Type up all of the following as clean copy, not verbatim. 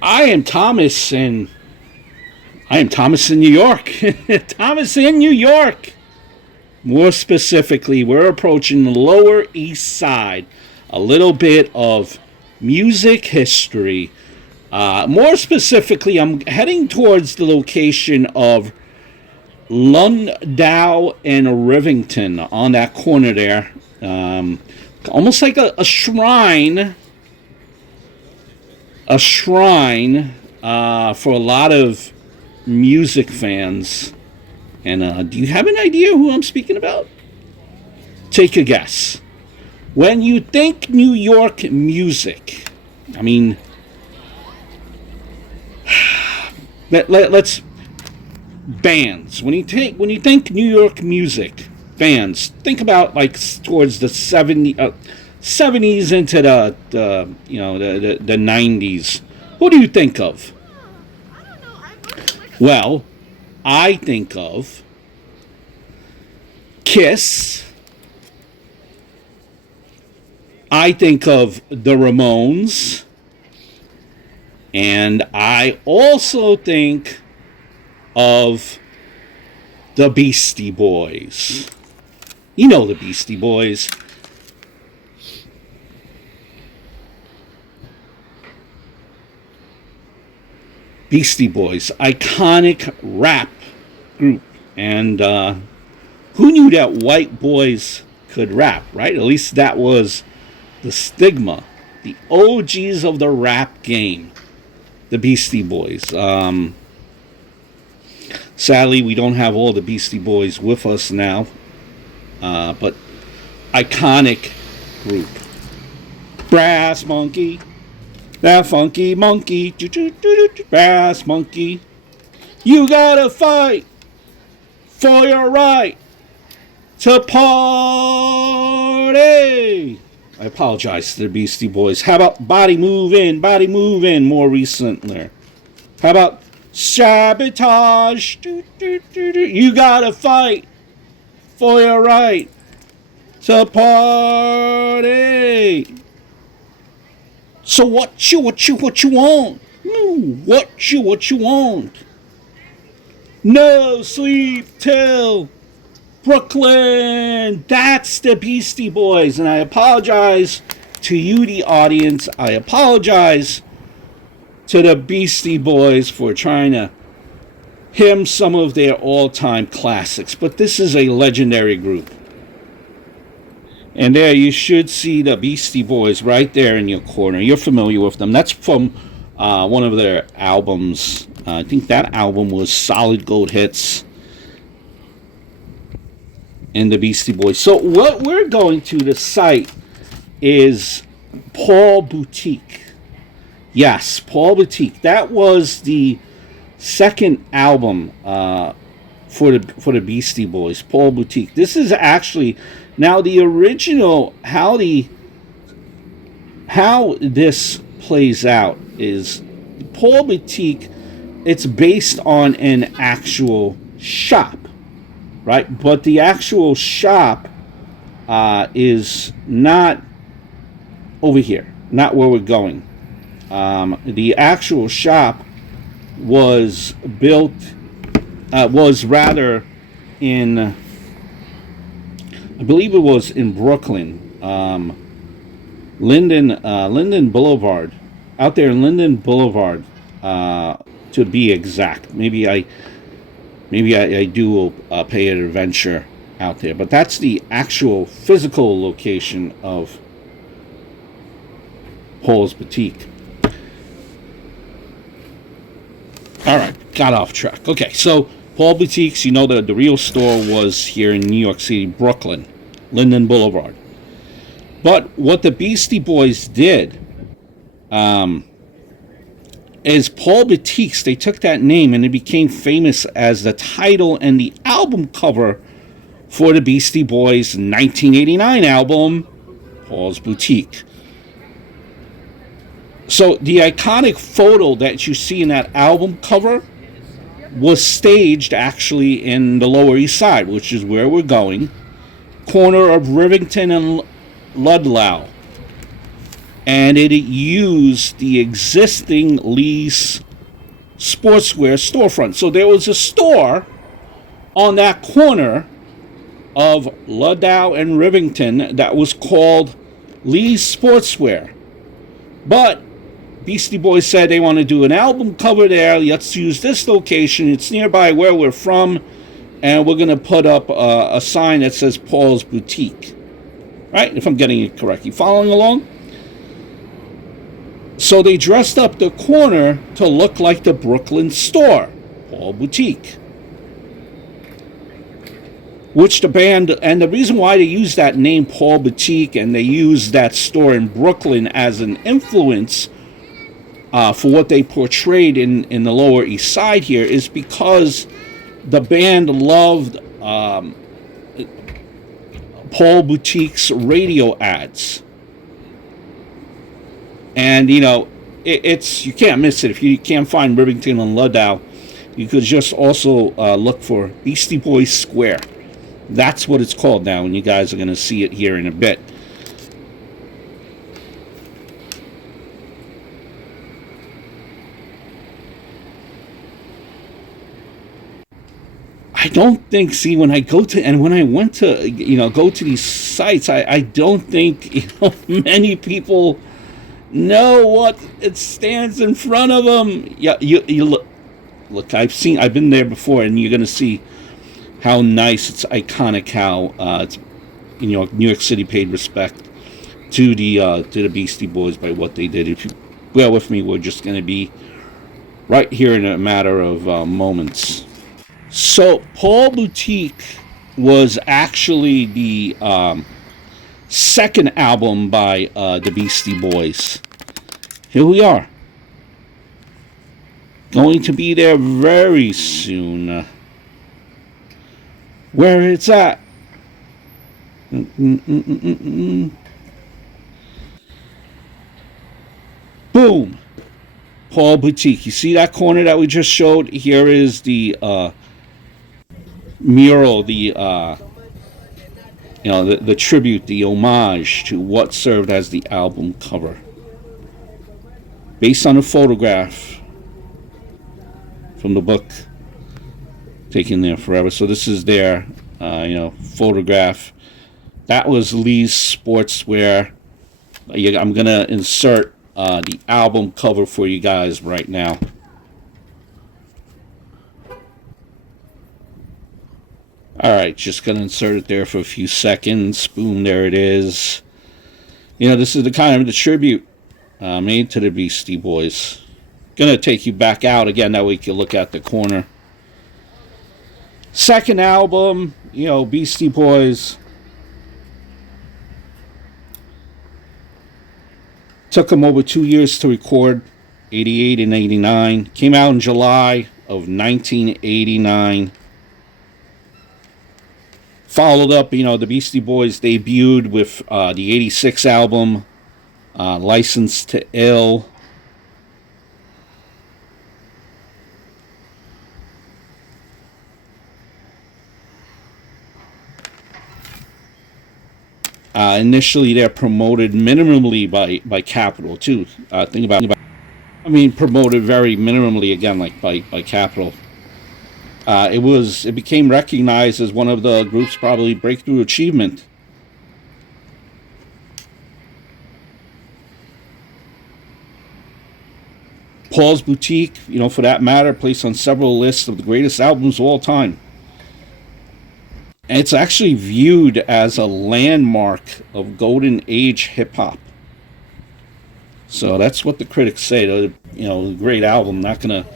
I am Thomas, and I am Thomas in New York. Thomas in New York. More specifically, we're approaching the Lower East Side. A little bit of music history. More specifically, I'm heading towards the location of Lundow and Rivington on that corner there. Almost like a shrine. A shrine for a lot of music fans. And do you have an idea who I'm speaking about? Take a guess. When you think New York music, I mean, let's bands. When you think New York music, bands, think about like towards the 70s into the 90s. Who do you think of? Well, I think of Kiss. I think of the Ramones. And I also think of the Beastie Boys. You know the Beastie Boys. Beastie Boys, iconic rap group. And who knew that white boys could rap, right? At least that was the stigma. The OGs of the rap game, the Beastie Boys. Sadly, we don't have all the Beastie Boys with us now. But iconic group. Brass Monkey. That funky monkey, brass monkey. You gotta fight for your right to party. I apologize to the Beastie Boys. How about Body Movin', more recently? How about Sabotage? You gotta fight for your right to party. So what you want? What you want? No sleep till Brooklyn. That's the Beastie Boys, and I apologize to you, the audience. I apologize to the Beastie Boys for trying to hymn some of their all-time classics, but this is a legendary group. And there you should see the Beastie Boys right there in your corner. You're familiar with them. That's from one of their albums. I think that album was Solid Gold Hits and the Beastie Boys. So what we're going to, the site, is Paul Boutique. Yes, Paul Boutique. That was the second album for the Beastie Boys, Paul Boutique. This is actually... Now, the original, how this plays out is Paul Boutique, it's based on an actual shop, right? But the actual shop is not over here, not where we're going. The actual shop was built, was rather in... I believe it was in Brooklyn, Linden Boulevard, out there in Linden Boulevard, to be exact. Maybe I do pay an adventure out there, but that's the actual physical location of Paul's Boutique. All right, got off track. Okay, so Paul Boutiques, you know, the real store was here in New York City, Brooklyn, Linden Boulevard. But what the Beastie Boys did is Paul Boutiques, they took that name and it became famous as the title and the album cover for the Beastie Boys' 1989 album, Paul's Boutique. So the iconic photo that you see in that album cover was staged actually in the Lower East Side, which is where we're going, corner of Rivington and Ludlow. and it used the existing Lee's Sportswear storefront. So there was a store on that corner of Ludlow and Rivington that was called Lee's Sportswear. But Beastie Boys said they want to do an album cover there. Let's use this location. It's nearby where we're from. And we're going to put up a sign that says Paul's Boutique. Right? If I'm getting it correct. You following along? So they dressed up the corner to look like the Brooklyn store, Paul Boutique. Which the band, and the reason why they use that name Paul Boutique and they use that store in Brooklyn as an influence for what they portrayed in the Lower East Side here is because the band loved Paul Boutique's radio ads. And, you know, it's you can't miss it. If you can't find Rivington and Ludlow, you could just also look for Beastie Boys Square. That's what it's called now, and you guys are going to see it here in a bit. I don't think, see, when I go to, and when I went to, go to these sites, I don't think, many people know what it stands in front of them. Yeah, you look, I've been there before, and you're going to see how nice, it's iconic how it's, New York City paid respect to the Beastie Boys by what they did. If you bear with me, we're just going to be right here in a matter of moments. So Paul Boutique was actually the second album by the Beastie Boys. Here we are. Going to be there very soon. Where it's at. Boom. Paul Boutique. You see that corner that we just showed? Here is the mural, the tribute, the homage to what served as the album cover. Based on a photograph from the book Taken There Forever. So this is their, photograph. That was Lee's Sportswear. I'm going to insert the album cover for you guys right now. Alright, just going to insert it there for a few seconds. Boom, there it is. This is the kind of the tribute made to the Beastie Boys. Going to take you back out again, that way you can look at the corner. Second album, Beastie Boys. Took them over 2 years to record, 88 and 89. Came out in July of 1989. Followed up, the Beastie Boys debuted with the 86 album, License to Ill. Initially, they're promoted minimally by Capitol too. Promoted very minimally again, like by Capitol. It became recognized as one of the group's probably breakthrough achievement. Paul's Boutique, for that matter, placed on several lists of the greatest albums of all time. And it's actually viewed as a landmark of golden age hip-hop. So that's what the critics say. Great album. Not going to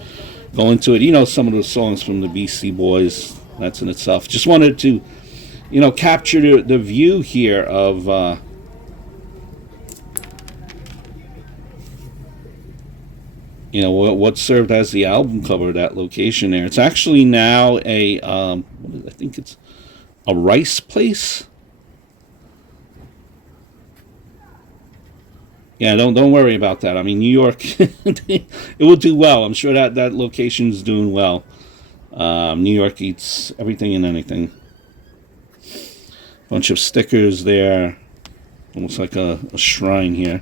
go into it. Some of the songs from the Beastie Boys. That's in itself. Just wanted to, capture the view here of... what served as the album cover, that location there. It's actually now I think it's a rice place. Yeah, don't worry about that. New York, it will do well. I'm sure that location's doing well. New York eats everything and anything. Bunch of stickers there, almost like a shrine here.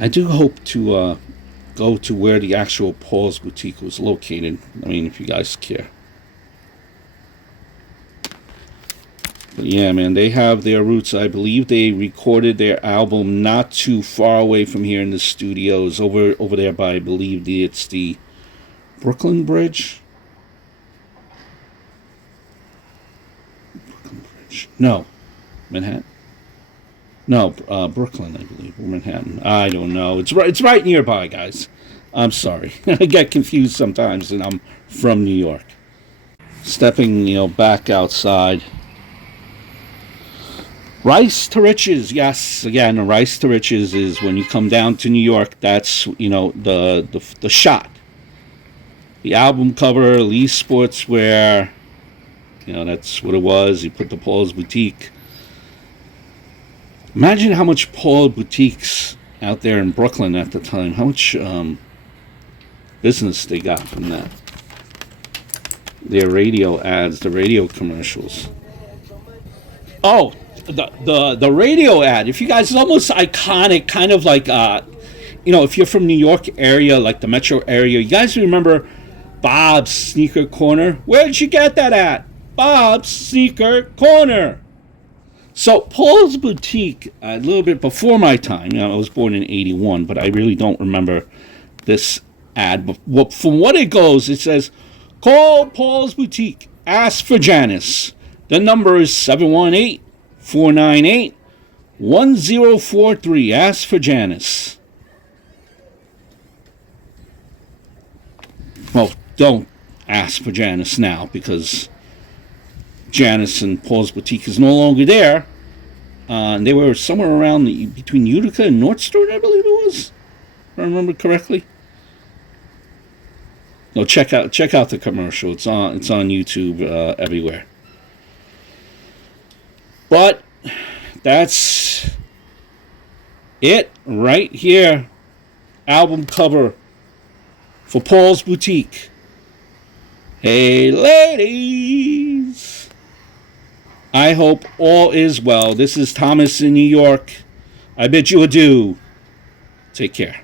I do hope to go to where the actual Paul's Boutique was located. I mean, if you guys care. But yeah, man, they have their roots. I believe they recorded their album not too far away from here in the studios, over there by, I believe it's the Brooklyn Bridge. Brooklyn Bridge. No, Manhattan. No, Brooklyn, I believe, or Manhattan. I don't know. It's right nearby, guys. I'm sorry. I get confused sometimes, and I'm from New York. Stepping, back outside. Rice to Riches, yes. Again, Rice to Riches is when you come down to New York. That's the shot, the album cover, Lee Sportswear. That's what it was. He put the Paul's Boutique. Imagine how much Paul boutiques out there in Brooklyn at the time. How much business they got from that. Their radio ads, the radio commercials. Oh, the radio ad. If you guys, it's almost iconic, kind of like if you're from New York area, like the metro area. You guys remember Bob's Sneaker Corner? Where'd you get that at? Bob's Sneaker Corner. So Paul's Boutique, a little bit before my time. I was born in '81, but I really don't remember this ad. But from what it goes, it says, "Call Paul's Boutique. Ask for Janice. The number is 718-498-1043. Ask for Janice." Well, don't ask for Janice now, because Janice and Paul's Boutique is no longer there. And they were somewhere around between Utica and Nordstrom, I believe it was, if I remember correctly. No, check out the commercial. It's on YouTube everywhere. But that's it right here. Album cover for Paul's Boutique. Hey, ladies. I hope all is well. This is Thomas in New York. I bid you adieu. Take care.